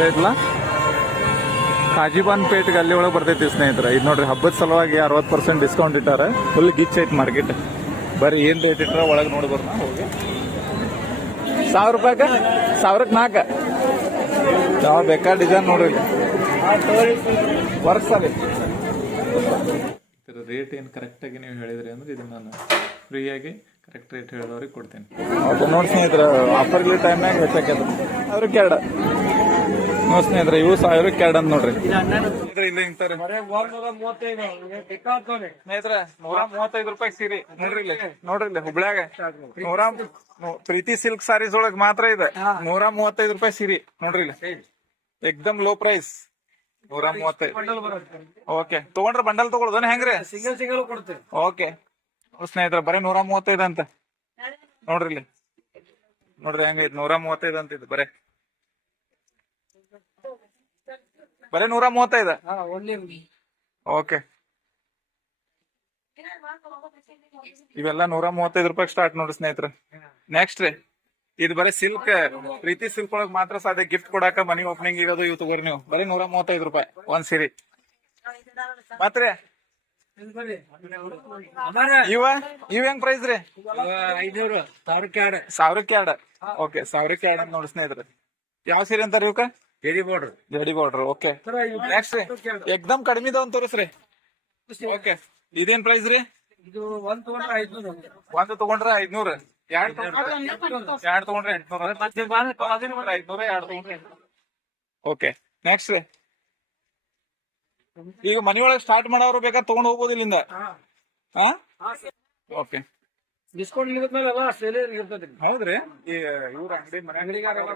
ಗೊತ್ತಾಯ್ತಲ್ಲ ಕಾಜಿಬಾನ್ ಪೇಟ್ ಗಲ್ಲಿ ಒಳಗೆ ಬರ್ತೈತಿ ಸ್ನೇಹಿತರೆ. ಇದು ನೋಡ್ರಿ, ಹಬ್ಬದ ಸಲುವಾಗಿ ಅರವತ್ತು ಪರ್ಸೆಂಟ್ ಡಿಸ್ಕೌಂಟ್ ಇಟ್ಟಾರೆ. ಫುಲ್ ಗಿಚ್ ಐತೆ ಮಾರ್ಕೆಟ್ ಬರೀ ಏನು ರೇಟ್ ಇಟ್ಟರೆ ಒಳಗೆ ನೋಡಿ ಬರ್ನ, ಹೋಗಿ. ಸಾವಿರ ರೂಪಾಯಿಗೆ ಸಾವಿರಕ್ಕೆ ನಾಲ್ಕ ಯಾವ ಬೇಕಾದ ಡಿಸೈನ್ ನೋಡ್ರಿ ವರ್ಕ್ ರೇಟ್ ಏನು ಕರೆಕ್ಟಾಗಿ ನೀವು ಹೇಳಿದ್ರಿ ಅಂದ್ರೆ ಇದನ್ನ ನಾನು ಫ್ರೀಯಾಗಿ ಕರೆಕ್ಟ್ ರೇಟ್ ಹೇಳಿದವ್ರಿಗೆ ಕೊಡ್ತೀನಿ ನೋಡಿ ಸ್ನೇಹಿತರೆ ಆಫರ್ ಟೈಮ್ನಾಗ ಹೆಚ್ಚಾಕ್ಯದ ಸಾವಿರಕ್ಕೆ ಕೆರಡ. ನೋಡಿ ಸ್ನೇಹಿತರೆ ಇವು ಸಾವಿರ ಕೆರಡ ಅಂತ ನೋಡ್ರಿ. ಸ್ನೇಹಿತರೆ ಇಲ್ಲಿ ನಿಂತಾರೆ. ಸ್ನೇಹಿತರೆ ನೂರ ಮೂವತ್ತೈದು ರೂಪಾಯಿ ಸೀರೆ. ನೋಡ್ರಿ ಇಲ್ಲಿ ನೋಡ್ರಿ ಇಲ್ಲಿ ಹುಬ್ಳ್ಯಾಗ. ನೂರ ಪ್ರೀತಿ ಸಿಲ್ಕ್ ಸಾರೀಸ್ ಒಳಗ್ ಮಾತ್ರ ಇದೆ. ನೂರ ಮೂವತ್ತೈದು ರೂಪಾಯಿ ಸೀರೆ. ನೋಡ್ರಿ ಇಲ್ಲಿ. ಎಕ್ದಮ್ ಲೋ ಪ್ರೈಸ್ ನೂರ ಮೂವತ್ತೈದು ಓಕೆ ತಗೊಂಡ್ರೆ ಬಂಡಲ್ ತಗೊಳ್ದನ ಹೆಂಗ್ರಿ? ಸಿಂಗಲ್ ಸಿಂಗಲ್ ಕೊಡ್ತೇವೆ. ಓಕೆ ಸ್ನೇಹಿತರೆ ಬರೇ ನೂರ ಮೂವತ್ತೈದು ಅಂತ. ನೋಡ್ರಿ ಇಲ್ಲಿ. ನೋಡ್ರಿ ಹೆಂಗೈತಿ ನೂರ ಮೂವತ್ತೈದು ಅಂತ ಇದು ಬರೇ. ಬರೀ ನೂರ ಮೂವತ್ತೈದು? ಓಕೆ. ಇವೆಲ್ಲ ನೂರ ಮೂವತ್ತೈದು ರೂಪಾಯಿ ಸ್ಟಾರ್ಟ್ ನೋಡ್ರಿ ಸ್ನೇಹಿತರ. ನೆಕ್ಸ್ಟ್ ರೀ. ಇದು ಬರೀ ಸಿಲ್ಕ್ ಪ್ರೀತಿ ಸಿಲ್ಕ್ ಒಳಗ್ ಮಾತ್ರ ಸಾಧ್ಯ. ಗಿಫ್ಟ್ ಕೊಡಾಕ ಮನಿ ಓಪನಿಂಗ್ ಇರೋದು ಇವತ್ತು ತಗೋರಿ ನೀವು. ಬರೀ ನೂರ ಮೂವತ್ತೈದು ರೂಪಾಯಿ ಒಂದ್ ಸೀರೆ. ಮತ್ರಿ ಇವ ಇವ್ ಹೆಂಗ್ ಪ್ರೈಸ್ ರೀ? ಐನೂರು ಸಾವಿರಕ್ಕೆ ಎರಡ್. ಸಾವಿರಕ್ಕೆ ಎರಡ್. ಓಕೆ ಸಾವಿರಕ್ಕೆ ಎರಡ್ ಅಂತ ನೋಡಿ ಸ್ನೇಹಿತರೆ. ಯಾವ ಸೀರೆ ಅಂತಾರ ಇವಕ್ಕ ಜಡಿ ಬಾರ್ಡ್ರ್ ಜಡಿ ಬಾರ್ಡ್ರ್ ಓಕೆ ನೆಕ್ಸ್ಟ್ ರೀ. ಎಕ್ದಮ್ ಕಡಿಮೆ ಇದಾವ ಅಂತ ತೋರಿಸ್ರಿ. ಓಕೆ ಇದೇನ್ ಪ್ರೈಸ್ ರೀ? ಇದು ಒಂದ್ ತಗೊಂಡ್ರೆ ಐದ್ನೂರು. ಒಂದು ತಗೊಂಡ್ರೆ ಐದ್ನೂರ. ಎರಡ್ ಎರಡ್ ತಗೊಂಡ್ರೆ ಎಂಟ್ನೂರ. ಐದ್ನೂರ ಎರಡ್ ತಗೊಂಡ್ರೆ ಓಕೆ ನೆಕ್ಸ್ಟ್ ರೀ. ಈಗ ಮನೆಯೊಳಗೆ ಸ್ಟಾರ್ಟ್ ಮಾಡೋರು ಬೇಕಾದ್ರೆ ತಗೊಂಡ್ ಹೋಗ್ಬೋದು ಇಲ್ಲಿಂದ. ಹಾ. ಓಕೆ ಡಿಸ್ಕೌಂಟ್ ಇಳಿದ್ಮೇಲೆ ಎಲ್ಲ ಸೇಲ್ ಇರ್ತದೆ ಹೌದ್ರಿ? ಈ ಇವ್ರ ಅಂಗಡಿ ಮನೆ ಅಂಗಡಿಗಾರೆಲ್ಲ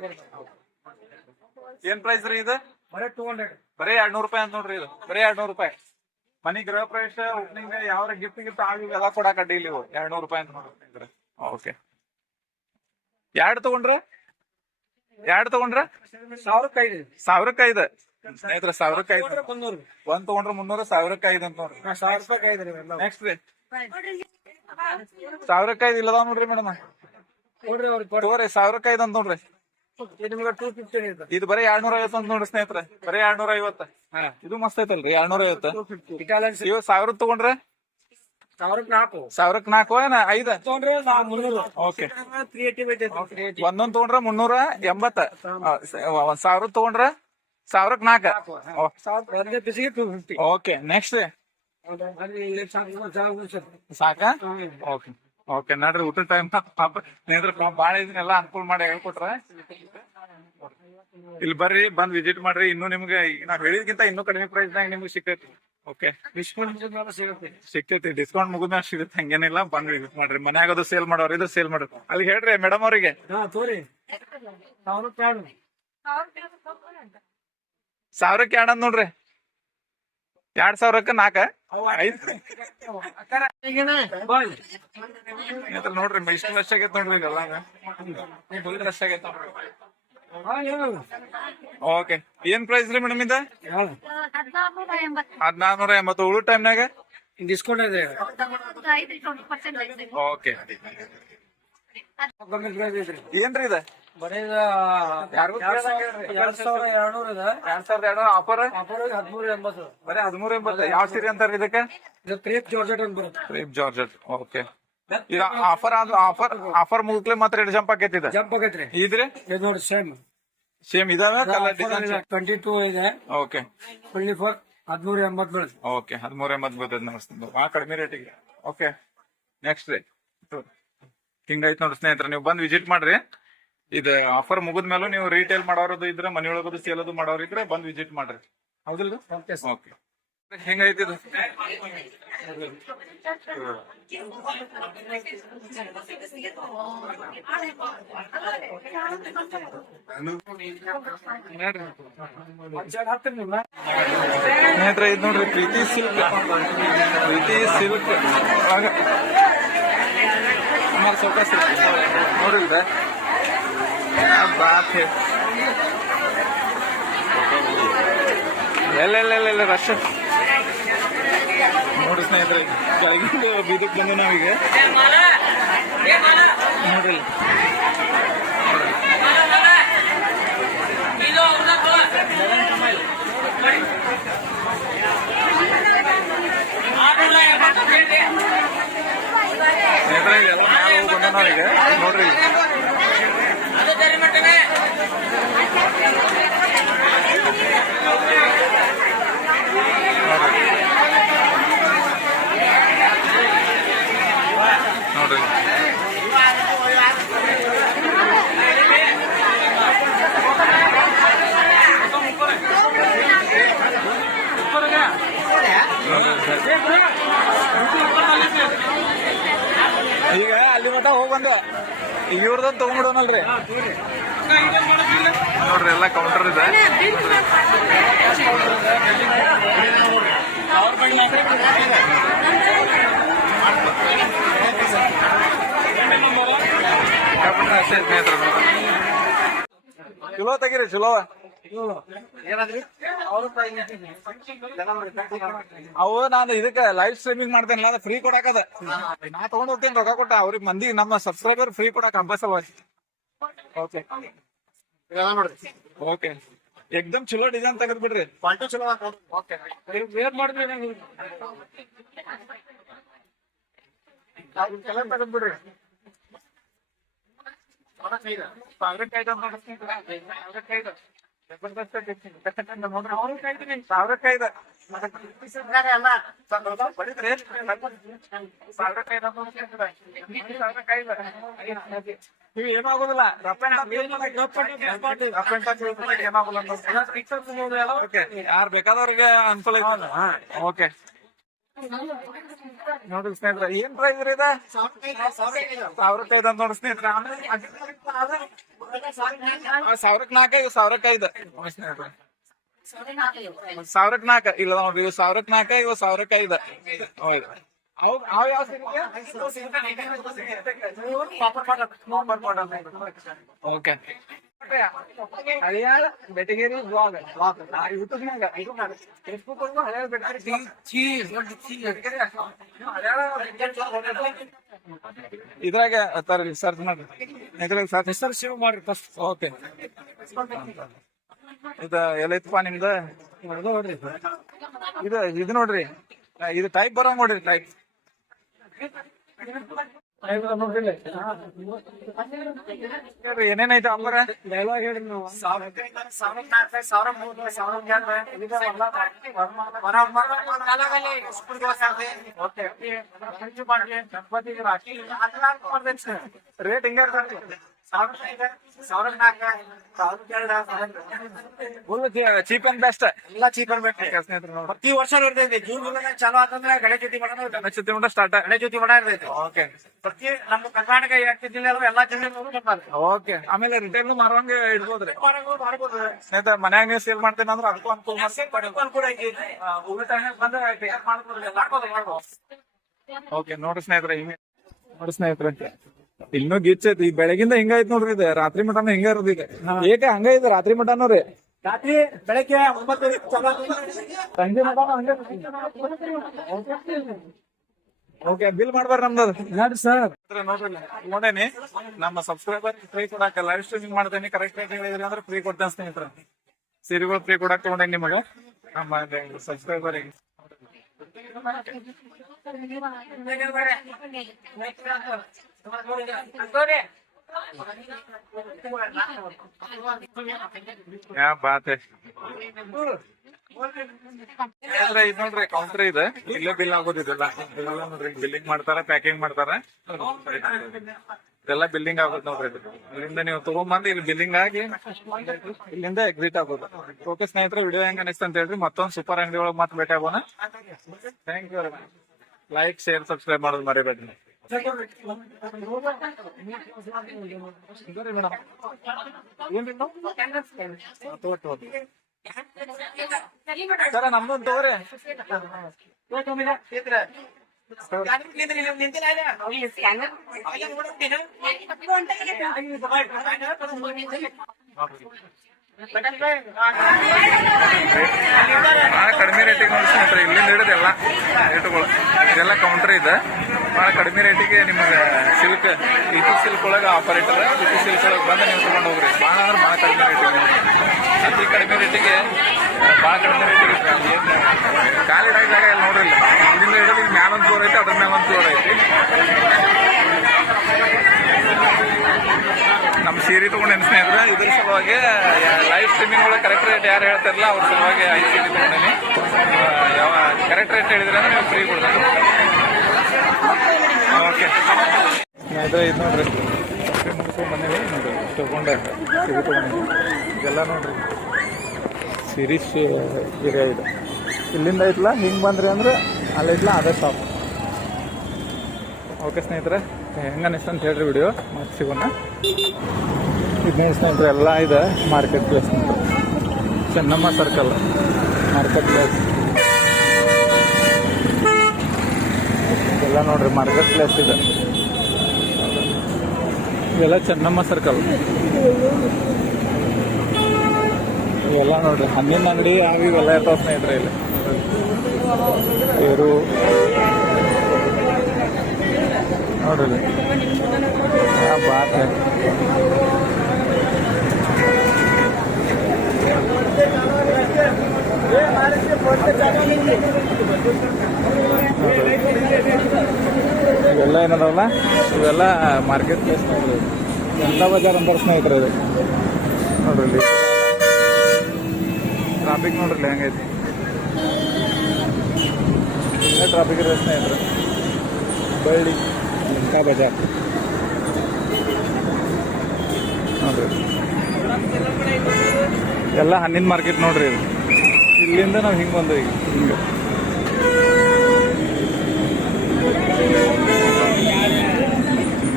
ಏನ್ ಪ್ರೈಸ್ ರೀ ಇದು? ಬರೀ ಟೂ ಹಂಡ್ರೆಡ್ ಬರೀ ಎರಡ್ ನೂರು ರೂಪಾಯಿ ಅಂತ ನೋಡ್ರಿ ಇದು. ಬರೀ ಎರಡ್ ನೂರು ರೂಪಾಯಿ. ಮನಿ ಗೃಹ ಪ್ರವೇಶ ಓಪನಿಂಗ್ ಯಾವ ಗಿಫ್ಟ್ ಗಿಫ್ಟ್ ಆಗಿ ಎಲ್ಲ ಕೊಡಕ್ ಅಡ್ಡಿಲ್ಲ ಇವು ಎರಡ್ ನೂರು ರೂಪಾಯಿ ಅಂತ ನೋಡ್ರಿ ಓಕೆ ಎರಡ್ ತಗೊಂಡ್ರ? ಎರಡ್ ತಗೊಂಡ್ರ? ಸಾವಿರಕ್ಕೆ ಐದು. ಸಾವಿರಕ್ಕೆ ಐದು. ಸ್ನೇಹಿತರೆ ಸಾವಿರಕ್ಕೆ ಐದು ಒಂದ್ ತಗೊಂಡ್ರೆ ಮುನ್ನೂರ ಸಾವಿರಕ್ಕೆ ಐದು ಅಂತ ನೋಡ್ರಿ. ಸಾವಿರ ರೂಪಾಯಿ ಐದು ನೆಕ್ಸ್ಟ್ ರೀ. ಸಾವಿರಕ್ಕೆ ಐದು ಇಲ್ಲದ ನೋಡ್ರಿ ಮೇಡಮ್. ತಗೋರಿ ಸಾವಿರಕ್ಕೆ ಐದು ಅಂತ ನೋಡ್ರಿ. ಇದು ಬರೀ ಎರಡ್ನೂರ ಐವತ್ತು ಅಂತ ನೋಡ್ರಿ ಸ್ನೇಹಿತರೆ. ಬರೀ ಎರಡ್ ಐವತ್ತ ಇದು ಮಸ್ತ್ ಐತಲ್ರಿ ಎರಡ್ನೂರ ಐವತ್ತು ಇವ್ ಸಾವಿರ ತಗೊಂಡ್ರೆ? ಸಾವಿರಕ್ಕೆ ನಾಲ್ಕು. ಐದ? ಒಂದೊಂದ್ ತಗೊಂಡ್ರ ಮುನ್ನೂರ. ಎಂಬತ್ತ. ಒಂದ್ ಸಾವಿರ ತಗೊಂಡ್ರ ಸಾವಿರಕ್ ನಾಲ್ಕು ಸಾವಿರ ಒಂದೇ ಬಿಸಿಗೆ ಟೂ ಫಿಫ್ಟಿ ಓಕೆ ನೆಕ್ಸ್ಟ್ ಸಾಕಾ ಓಕೆ ಓಕೆ ನಡ್ರಿ ಊಟ ಟೈಮ್ ಪಾಪ ಸ್ನೇಹಿತರ ಬಾಳ ಇದನ್ನೆಲ್ಲ ಅನುಕೂಲ ಮಾಡಿ ಹೇಳ್ಕೊಟ್ರ. ಇಲ್ಲಿ ಬರ್ರಿ ಬಂದ್ ವಿಸಿಟ್ ಮಾಡ್ರಿ. ಇನ್ನು ನಿಮ್ಗೆ ನಾವ್ ಹೇಳಿದ್ಕಿಂತ ಇನ್ನೂ ಕಡಿಮೆ ಪ್ರೈಸ್ ನಾಗ ನಿಮ್ಗೆ ಸಿಗ್ತೈತಿ. ಓಕೆ ಡಿಸ್ಕೌಂಟ್ ಸಿಗುತ್ತೆ. ಡಿಸ್ಕೌಂಟ್ ಮುಗಿದ ಸಿಗುತ್ತೆ. ಹಂಗೇನಿಲ್ಲ ಬಂದ್ ವಿಸಿಟ್ ಮಾಡ್ರಿ. ಮನ್ಯಾಗ ಅದು ಸೇಲ್ ಮಾಡೋರು ಇದು ಸೇಲ್ ಮಾಡೋರು. ಅಲ್ಲಿ ಹೇಳ್ರಿ ಮೇಡಮ್ ಅವರಿಗೆ. ಹಾ ತೋರಿ. ಸಾವಿರಕ್ಕೆ ಎರಡು ನೋಡ್ರಿ. ಎರಡ್ ಸಾವಿರಕ್ಕ ಬಾಯ್ ನೋಡ್ರಿ ಇಷ್ಟು ರಶ್ ಆಗೈತ್ ನೋಡ್ರಿ ಎಲ್ಲ ರಶ್ ಓಕೆ ಏನ್ ಪ್ರೈಸ್ ರೀ ಮೇಡಮ್ ಇದ? ಹದಿನಾರ್ನೂರ ಎಂಬತ್ತು. ಉಳು ಟೈಮ್ನಾಗ ಡಿಸ್ಕೌಂಟ್ ಇದೆ ಓಕೆ ಏನ್ರಿ ಇದ? ಎರಡ್ ಎರಡ್ನೂರ ಇದೆ. ಎರಡ್ ಸಾವಿರದ ಎರಡು ಆಫರ್ ಆಫರ್ ಹದಿಮೂರು ಎಂಬತ್ತು. ಬರೀ ಹದಿಮೂರು ಎಂಬತ್ತು. ಯಾವ ಸೀರೆ ಅಂತಾರ ಇದಕ್ಕೆ? ಇದು ಕ್ರೇಪ್ ಜಾರ್ಜೆಟ್ ಅಂತ ಬರುತ್ತೆ. Crepe georgette. ಓಕೆ. ಈಗ ಆಫರ್ ಆಫರ್ ಆಫರ್ ಮುಗಿದ್ಲೆ ಮಾತ್ರ ರೇಟ್ ಜಂಪ್ ಆಕೈತಿ ಇದ ಜಂಪ್ ಆಗೈತ್ರಿ. ಇದ್ರಿ? ಇದು ನೋಡಿ ಸೇಮ್ ಸೇಮ್ ಇದಾವೆ? ಕಲರ್ ಡಿಸೈನ್ ಟ್ವೆಂಟಿ ಟೂ ಇದೆ. ಓಕೆ ಟ್ವೆಂಟಿ ಫೋರ್ ಹದಿಮೂರು ಎಂಬತ್ತು ಬೀಳುತ್ತೆ. ಓಕೆ ಹದಿಮೂರ ಎಂಬತ್ತು ಬರ್ತದೆ ನೋಡ್ತೀನಿ ಭಾಳ ಕಡಿಮೆ ರೇಟಿಗೆ ಓಕೆ ನೆಕ್ಸ್ಟ್ ರೀ ಹಿಂಗೈತ್ ನೋಡ್ರಿ ಸ್ನೇಹಿತರೆ ನೀವು ಬಂದು ವಿಸಿಟ್ ಮಾಡ್ರಿ. ಇದು ಆಫರ್ ಮುಗಿದ ಮೇಲೂ ನೀವು ರೀಟೇಲ್ ಮಾಡೋರದು ಇದ್ರೆ ಮನೆಯೊಳಗದು ಸೇಲ್ ಅದು ಮಾಡೋರು ಇದ್ರೆ ಬಂದ್ ವಿಸಿಟ್ ಮಾಡ್ರಿ. ಹೌದಿಲ್ಲ ಓಕೆ ಹೆಂಗೈತಿ ಇದು? ಸ್ನೇಹಿತರೆ ಇದು ನೋಡ್ರಿ ಪ್ರೀತಿ ಸಿಲ್ಕ್ ಪ್ರೀತಿ ಸಿಲ್ಕ್ ಸುಮಾರು ಸ್ವಲ್ಪ ಸಿಲ್ಕ್ ನೋಡ್ರಿ ಇದೆ ಬಾತ್ ಹೇ ಎಲ್ಲ ರಶ್ ನೋಡಿ ಸ್ನೇಹಿತರೆ ಕೆಳಗಿಂದ ಬೀದಕ್ ಬಂದು ನಾವೀಗ ನೋಡ್ರಿ ಸ್ನೇಹಿತರೆ ಎಲ್ಲ ಮ್ಯಾಲ ಹೋಗಿ ಬಂದ ನಾವೀಗ ನೋಡ್ರಿ ನೋಡ್ರಿ ನೋಡ್ರಿ ಈಗ ಅಲ್ಲಿ ಮಟ ಹೋಗ್ ಬಂದ. ಇವ್ರದೊಂದು ತಗೊಂಡ್ಬಿಡೋನಲ್ರಿ ನೋಡ್ರಿ ಎಲ್ಲ ಕೌಂಟರ್ ಇದೆ. ಚಲೋ ತೆಗೀರಿ ಚಲೋ ಅವು ನಾನು ಇದಕ್ಕೆ ಲೈವ್ ಸ್ಟ್ರೀಮಿಂಗ್ ಮಾಡ್ತೇನಲ್ಲ ಅದು ಫ್ರೀ ಕೊಡಾಕದ ನಾ ತಗೊಂಡ್ ಹೋಗ್ತೇನೆ ರೊಕ್ಕ ಕೊಟ್ಟ ಅವ್ರಿಗೆ ಮಂದಿ ನಮ್ಮ ಸಬ್ಸ್ಕ್ರೈಬರ್ ಫ್ರೀ ಕೊಡಾಕ ಹಬ್ಬ ಓಕೆ ಓಕೆ ಎಕ್ದಮ್ ಚಲೋ ಡಿಸೈನ್ ತೆಗೆದ್ ಬಿಡ್ರಿ. ಓಕೆ ವೇರ್ ಮಾಡಿದ್ರಿ ಕಲರ್ ತೆಗೆದ್ ಬಿಡ್ರಿ. ಸಾವಿರಕ್ಕೈದು ಅಂತ ನೋಡ್ರಿ ಸಾವಿರಕ್ಕೈದು ಜಬರ್ದಸ್ತ್ ಐತಿ. ನೋಡ್ರಿ ಅವ್ರಕ್ಕೈದು ಸಾವಿರಕ್ಕೈದು ಬಡಿದ್ರಿ? ಸಾವಿರಕ್ಕೈದು ಅಂತ ನೋಡ್ರಿ. ಸಾವಿರಕ್ಕೈದು. ನೀವು ಏನೂ ಆಗೋದಿಲ್ಲ rough and tough rough and tough ಏನಾಗೋಲ್ಲ okay ಯಾರು ಬೇಕಾದವ್ರಿಗೆ ಅನುಕೂಲ ಓಕೆ ನೋಡ್ರಿ ಸ್ನೇಹಿತರೆ ಏನ್ ಪ್ರೈಸ್ ರೀ ಸಾವಿರ ಸಾವಿರಕ್ಕೈದು ಅಂತ ನೋಡಿ ಸ್ನೇಹಿತರೆ ಆ, ಸಾವಿರಕ್ಕೆ ನಾಲ್ಕ ಇವು ಸಾವಿರಕ್ಕೈದು ನೋಡಿ ಸ್ನೇಹಿತರೆ ಸಾವಿರಕ್ಕೆ ನಾಲ್ಕ ಇಲ್ಲ ನೋಡ್ರಿ ಇವು ಸಾವಿರಕ್ಕೆ ನಾಲ್ಕ ಇವು ಸಾವಿರಕ್ಕೈದು ಹೌದು ಅವು ಅವು ಯಾವ okay Haliyal Betageri blog Facebook Haliyal ಇದ್ರಾಗ ಸರ್ಚ್ ಮಾಡ್ರಿ ಇದ್ರಾಗ ಸರ್ಚ್ ಹೆಸರು ಸೇವ್ ಮಾಡ್ರಿ ಫಸ್ಟ್ ಓಕೆ ಇದ ಎಲ್ಲೈತಪ್ಪ ನಿಮ್ದು? ನೋಡ್ರಿ ಇದು ಇದು ನೋಡ್ರಿ. ಇದು ಟೈಪ್ ಬರೋ ನೋಡ್ರಿ ಟೈಪ್ ಏನೇನೈತೆ ಅಂಬರ ಡೈಲಾಗ್ ಹೇಳಿ ನೀವು ರೇಟ್ ಹಿಂಗ ಫುಲ್ ಚೀಪ್ ಅಂಡ್ ಬೆಸ್ಟ್ ಎಲ್ಲ ಚೀಪ್ ಅಂಡ್ ಬೆಸ್ಟ್ ನೋಡಿ ಪ್ರತಿ ವರ್ಷ ಇರ್ತೈತಿ ಜೂನ್ ತಿಂಗಳಾಗ ಚಾಲು ಆತಂದ್ರೆ ಗಣೇಶ ಚೌತಿ ಮಾಡೋಣ ಗಣೇಶ ತಿಂಗಳ ಸ್ಟಾರ್ಟ್ ಗಣೇಶ ಚೌತಿ ಮಾಡ ಇರ್ತೈತಿ ಓಕೆ ಪ್ರತಿ ನಮ್ಮ ಕರ್ನಾಟಕ ಯಾಕೆ ಜಿಲ್ಲೆ ಎಲ್ಲಾ ಬರ್ತಾರೆ ಓಕೆ ಆಮೇಲೆ ರಿಟರ್ನ್ ಮಾರುವಂಗ ಇಡ್ಬೋದ್ರಿ ಮಾಡ್ಬೋದು. ಸ್ನೇಹಿತರೆ ಮನ್ಯಾಗ ನೀವು ಸೇಲ್ ಮಾಡ್ತೇನೆ ಅಂದ್ರೆ ಅದಕ್ಕೂ ಅನುಕೂಲ ಅನುಕೂಲ ಐತಿ. ಟೈಮ್ನಾಗ ಬಂದ್ರೆ ಮಾಡ್ಬೋದು, ಮಾಡ್ಬೋದು. ಓಕೆ ನೋಡ್ರಿ ಸ್ನೇಹಿತರೆ ನೋಡ್ರಿ ಸ್ನೇಹಿತರೆ ಇನ್ನೂ ಗಿಚ್ ಐತಿ ಈ ಬೆಳಗಿಂದ ಹಿಂಗಾಯ್ತು ಐತಿ ನೋಡ್ರಿ ಇದು. ರಾತ್ರಿ ಮಟನ ಹಿಂಗ ಇರೋದು ಈಗ. ಏಕೆ ಹಂಗ ಇದೆ ರಾತ್ರಿ ಮಟನು ರೀ? ರಾತ್ರಿ ಬೆಳಗ್ಗೆ ಒಂಬತ್ತು ಚಾಲು ಆತಂದ್ರೆ ಸಂಜೆ ಮಟನ ಹಂಗ ಓಕೆ ಬಿಲ್ ಮಾಡ್ಬಾರ ನಮ್ದು ಸರ್? ನೋಡ್ರಿ ನೋಡೇನಿ. ನಮ್ಮ ಸಬ್ಸ್ಕ್ರೈಬರ್ ಫ್ರೀ ಕೊಡಾಕ ಲೈವ್ ಸ್ಟ್ರೀಮಿಂಗ್ ಮಾಡ್ತೇನೆ. ಕರೆಕ್ಟ್ ರೇಟ್ ಹೇಳಿದ್ರಿ ಅಂದ್ರೆ ಫ್ರೀ ಕೊಡ್ತೇನೆ ಸ್ನೇಹಿತರ. ಸೀರೆಗಳು ಫ್ರೀ ಕೊಡಾಕ ತಗೊಂಡೇನಿ ನಿಮಗೆ. ನಮ್ಮ ಸಬ್ಸ್ಕ್ರೈಬರಿಗೆ ಯಾ ಬಾತೆ? ಇದ್ ನೋಡ್ರಿ ಕೌಂಟರ್ ಇದೆ. ಇಲ್ಲೇ ಬಿಲ್ ಆಗೋದಿದೆಲ್ಲ. ನೋಡ್ರಿ ಬಿಲ್ಲಿಂಗ್ ಮಾಡ್ತಾರ ಪ್ಯಾಕಿಂಗ್ ಮಾಡ್ತಾರ. ಇದೆಲ್ಲ ಬಿಲ್ಲಿಂಗ್ ಆಗೋದ್ ನೋಡ್ರಿ. ಇಲ್ಲಿಂದ ನೀವು ತಗೊಂಬಂದು ಇಲ್ಲಿ ಬಿಲ್ಲಿಂಗ್ ಆಗಿ ಇಲ್ಲಿಂದ ಎಕ್ಸಿಟ್ ಆಗೋದು. ಓಕೆ ಸ್ನೇಹಿತರೆ ವಿಡಿಯೋ ಹೆಂಗ್ ಅನಿಸ್ತು ಅಂತ ಹೇಳ್ರಿ. ಮತ್ತೊಂದು ಸೂಪರ್ ಅಂಗಡಿ ಒಳಗೆ ಮತ್ತೆ ಭೇಟಿ ಆಗೋಣ. Thank you like share subscribe ಮಾಡೋದು ಮರಿಬೇಡ್ರಿ. ಸರ ನಮ್ದೊಂದು ಬಹಳ ಕಡಿಮೆ ರೇಟಿಗೆ ನೋಡಿ ಸ್ನೇಹಿತರೆ ಇಲ್ಲಿಂದ ಹಿಡಿದೆಲ್ಲ ರೇಟುಗಳು ಇದೆಲ್ಲ ಕೌಂಟ್ರ್ ಇದೆ. ಬಹಳ ಕಡಿಮೆ ರೇಟಿಗೆ ನಿಮಗೆ ಸಿಲ್ಕ್ ಇತಿ ಸಿಲ್ಕ್ ಒಳಗೆ ಆಫರ್ ಇಟ್ಟರೆ ಇತಿ ಸಿಲ್ಕ್ ಒಳಗೆ ಬಂದು ನೀವು ತಗೊಂಡು ಹೋಗ್ರಿ. ಭಾಳ ಅಂದ್ರೆ ಭಾಳ ಕಡಿಮೆ ರೇಟಿಗೆ ಅತಿ ಕಡಿಮೆ ರೇಟಿಗೆ ಭಾಳ ಕಡಿಮೆ ರೇಟಿಗೆ ಖಾಲಿ ಜಾಗ ಎಲ್ಲ ನೋಡ್ರಿಲ್ಲ. ಇಲ್ಲಿಂದ ಹಿಡಿದು ಇಲ್ಲಿ ಮ್ಯಾಲ ಒಂದು ಫ್ಲೋರ್ ಐತಿ, ಅದ್ರ ಮ್ಯಾಲ ಒಂದು ಫ್ಲೋರ್ ಐತಿ. ನಮ್ಮ ಸೀರೆ ತೊಗೊಂಡು ಸ್ನೇಹಿತರೆ, ಇದ್ರ ಸಲುವಾಗಿ ಲೈವ್ ಸ್ಟ್ರೀಮಿಂಗ್ ಒಳಗೆ ಕರೆಕ್ಟ್ ರೇಟ್ ಯಾರು ಹೇಳ್ತಾರಲ್ಲ, ಅವ್ರ ಸಲುವಾಗಿ ಐದು ಸೀರೆ ಯಾವ ಕರೆಕ್ಟ್ ರೇಟ್ ಹೇಳಿದ್ರೆ ನೀವು ಫ್ರೀ ಕೊಡ್ತಾರೆ ಓಕೆ. ಇದು ನೋಡ್ರಿ. ಮುಗಿಸ್ಕೊಂಡು ನೋಡ್ರಿ ತಗೊಂಡೆ. ಇದೆಲ್ಲ ನೋಡ್ರಿ. ಸಿರೀಸ್ ಏರಿಯಾ ಇದು. ಇಲ್ಲಿಂದ ಐತ್ಲ? ಹಿಂಗೆ ಬಂದ್ರಿ ಅಂದ್ರೆ ಅಲ್ಲೈತ್ಲ ಅದೇ ಸ್ಟಾಪ್ ಓಕೆ ಸ್ನೇಹಿತರೆ, ಹೆಂಗೆ ಅನಿಸ್ತು ಅಂತ ಹೇಳ್ರಿ ವಿಡಿಯೋ ಮತ್ತೆ ಸಿಗೋಣ. ಇದು ನೋಡಿ ಸ್ನೇಹಿತರೆ, ಎಲ್ಲ ಇದೆ. Market place Chennamma circle market place ಇದೆಲ್ಲ ನೋಡ್ರಿ ಮಾರ್ಕೆಟ್ ಪ್ಲೇಸ್ ಇದೆ. ಇವೆಲ್ಲ ಚೆನ್ನಮ್ಮ ಸರ್ಕಲ್ ಇವೆಲ್ಲ ನೋಡ್ರಿ ಹಣ್ಣಿನ ಅಂಗಡಿ ಆಗಿ ಇವೆಲ್ಲ ಇರ್ತಾವ ಸ್ನೇಹಿತರೆ ಇಲ್ಲಿ. ಇವರು ನೋಡ್ರಿ ಬಾತ್ ಹೈ. ಇವೆಲ್ಲ ಏನದಲ್ಲ ಇವೆಲ್ಲ ಮಾರ್ಕೆಟ್ ಪ್ಲೇಸ್ ನೋಡ್ರಿ ಎಲ್ಲ ಬಜಾರ್ ಅಂತಾರೆ ಸ್ನೇಹಿತರೆ ಇದು. ನೋಡ್ರಿ ಟ್ರಾಫಿಕ್ ನೋಡ್ರಿ ಹೆಂಗೈತಿ. ಟ್ರಾಫಿಕ್ ಇರೋ ಸ್ನೇಹಿತರೆ. ಬಳ್ಳಿ, ಲಂಕಾ ಬಜಾರ್. ನೋಡ್ರಿ. ಎಲ್ಲ ಹಣ್ಣಿನ ಮಾರ್ಕೆಟ್ ನೋಡ್ರಿ ಇದು. ಇಲ್ಲಿಂದ ನಾವು ಹಿಂಗೆ ಬಂದು ಈಗ, ಹಿಂಗೆ.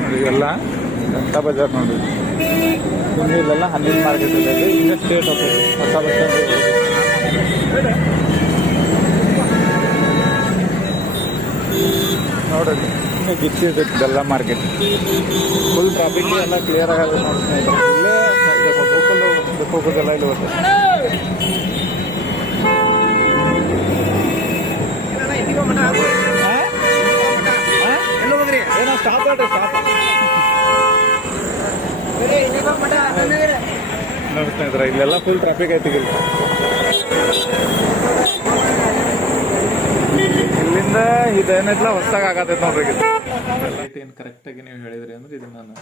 ನೋಡಿ ಇವೆಲ್ಲ ಜನತಾ ಬಜಾರ್ ನೋಡ್ರಿ. ಇಲ್ಲೆಲ್ಲ ಹಣ್ಣಿನ ಮಾರ್ಕೆಟ್ ಇದೆ. ಹಿಂಗೆ ಸ್ಟೇಟ್ ಆಫ್ ಹೊಸ ಬಜಾರ್ ನೋಡ್ರಿ ಗಿಚ್ಚಿ ಇದೆ ಬೆಲ್ಲ ಮಾರ್ಕೆಟ್. ಫುಲ್ ಟ್ರಾಫಿಕ್ ಎಲ್ಲ ಕ್ಲಿಯರ್ ಆಗಿ ನೋಡಿ ಸ್ನೇಹಿತರೆ. ಇಲ್ಲೇ ಇದು ಇದಕ್ಕೆ ಹೋಗೋದೆಲ್ಲ ಇಲ್ಲಿ ಬರ್ತದೆ ಏನೋ ಸ್ಟಾಪ್ ಹೇಳ್ರಿ ಸ್ಟಾಪ್ ನೋಡಿ ಸ್ನೇಹಿತರೆ ಇಲ್ಲೆಲ್ಲ ಫುಲ್ ಟ್ರಾಫಿಕ್ ಐತಿ ಇಲ್ಲಿ. ಇಲ್ಲಿಂದ ಇದೇನೆಲ್ಲ ಹೊಸ್ದಾಗ ಆಗತ್ತೈತೆ ನೋಡ್ರಿ ರೇಟ್ ಏನು ಕರೆಕ್ಟಾಗಿ ನೀವು ಹೇಳಿದ್ರಿ ಅಂದ್ರೆ ಇದನ್ನು ನಾನು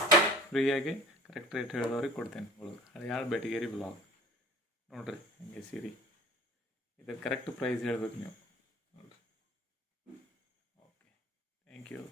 ಫ್ರೀಯಾಗಿ ಕರೆಕ್ಟ್ ರೇಟ್ ಹೇಳಿದವ್ರಿಗೆ ಕೊಡ್ತೇನೆ. ಹಳೆಯಾಳ ಬೆಟಗೇರಿ ಬ್ಲಾಗ್ ನೋಡ್ರಿ, ಹಂಗೆ ಸೀರಿ. ಇದು ಕರೆಕ್ಟ್ ಪ್ರೈಸ್ ಹೇಳ್ಬೇಕು ನೀವು. ನೋಡ್ರಿ. Okay thank you